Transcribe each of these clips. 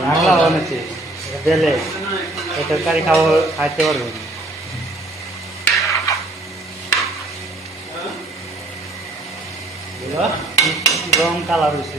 বাংলা বানাচ্ছে দিলে এই তরকারি খাব খাইতে পারব। রং কালার হয়েছে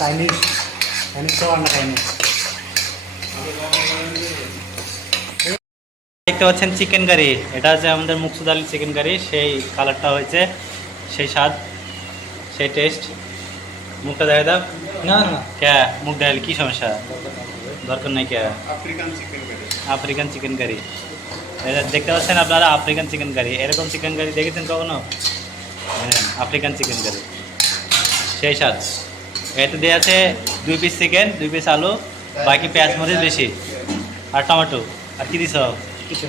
চাইনিজ চাইনিজ খাবার না চাইনিজ দেখতে পাচ্ছেন চিকেন কারি এটা হচ্ছে আমাদের মুকসুদ আলী চিকেন কারি সেই কালারটা হয়েছে সেই স্বাদ সেই টেস্ট মুখটা দেখা দাও। না না। ক্যা মুখ দেখালে কি সমস্যা? দরকার নাই ক্যা African chicken curry African chicken curry দেখতে পাচ্ছেন আপনারা আফ্রিকান চিকেন কারি এরকম চিকেন কারি দেখেছেন কখনো? আফ্রিকান চিকেন কারি সেই স্বাদ। এতে দেওয়া আছে দুই পিস চিকেন দুই পিস আলু বাকি পেঁয়াজ মরিচ বেশি। আর টমেটো। আর কি দিছ? কিছু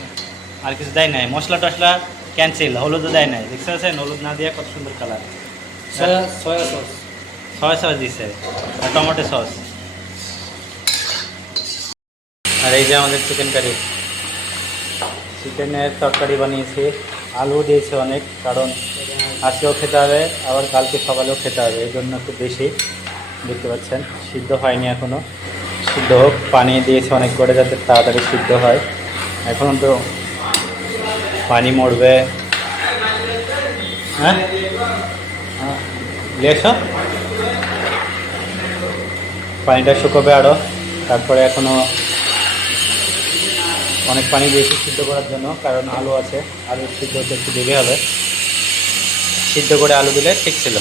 আর কিছু দেয় নাই। মশলা টশলা ক্যান্সেল হলুদও দেয় নাই। দেখতে পাচ্ছেন? হলুদ না দিয়ে কত সুন্দর colour soya soya sauce soya sauce দিছে। আর টমেটো সস আর এই যে আমাদের চিকেন কারি চিকেনের তরকারি বানিয়েছি। আলু দিয়েছে অনেক, কারণ আজকেও খেতে হবে, আবার কালকে সকালেও খেতে হবে, এই জন্য একটু বেশি, দেখতে পাচ্ছেন, সিদ্ধ হয়নি এখনও সিদ্ধ হোক, পানি দিয়েছে অনেক করে যাতে তাড়াতাড়ি সিদ্ধ হয়। এখন তো পানি মরবে। হ্যাঁ? হ্যাঁ লেস পানিটা শুকোবে আরও তারপরে এখনও অনেক পানি দিয়েছি সিদ্ধ করার জন্য, কারণ আলু আছে। আলু সিদ্ধ হতে একটু দেরি হবে। সিদ্ধ করে আলু দিলে ঠিক ছিল।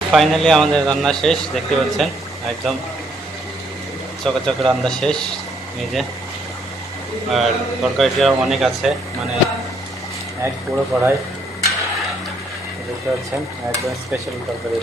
ফাইনালি আমাদের রান্না শেষ, দেখতে পাচ্ছেন? একদম চকাচক রান্না শেষ নিজে আর তরকারিটা অনেক আছে মানে এক পুরো কড়াই। দেখতে পাচ্ছেন? একদম স্পেশাল তরকারি।